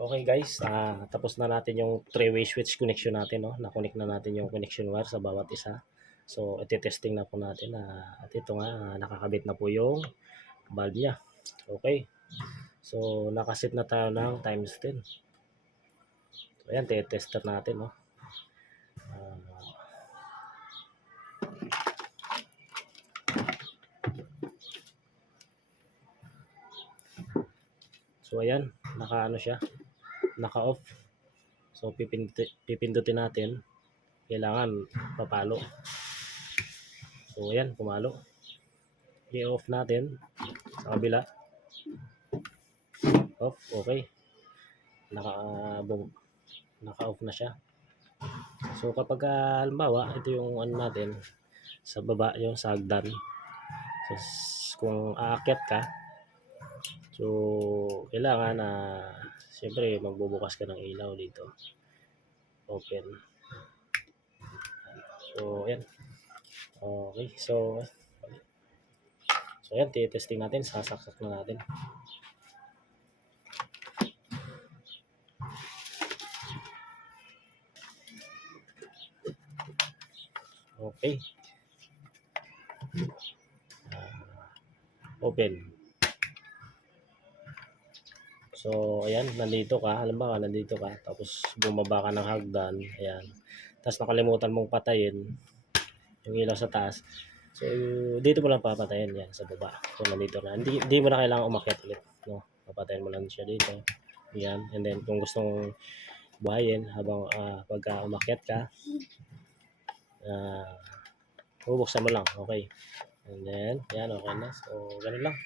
Okay guys, tapos na natin yung three-way switch connection natin, no? Na-connect na natin yung connection wire sa bawat isa. So, iti-testing na po natin at ito nga, nakakabit na po yung valve niya. Okay. So, nakaset na tayo ng times 10. So, ayan, test natin, no? So, ayan, naka-ano siya, naka-off. So, pipindutin natin. Kailangan papalo. So, ayan, pumalo. I-off natin sa kabila. Off, okay. Naka-off na siya. So, kapag halimbawa, ito yung ano natin, sa baba, yung sa hagdan. So, kung aakyat ka, so, kailangan siyempre, magbubukas ka ng ilaw dito. Open. So, ayan. Okay. So, ayan, testing natin. Sasaksak na natin. Okay. Open. So, ayan, nandito ka. Halimbawa, nandito ka. Tapos, bumaba ka ng hagdan. Ayan. Tapos, nakalimutan mong patayin yung ilaw sa taas. So, dito mo lang papatayin yan sa baba. So, nandito na. Hindi mo na kailangan umakyat ulit. No? Papatayin mo lang siya dito. Ayan. And then, kung gusto mong buhayin habang pagka umakyat ka, bubuksan mo lang. Okay. And then, yan, okay na. So, ganun lang.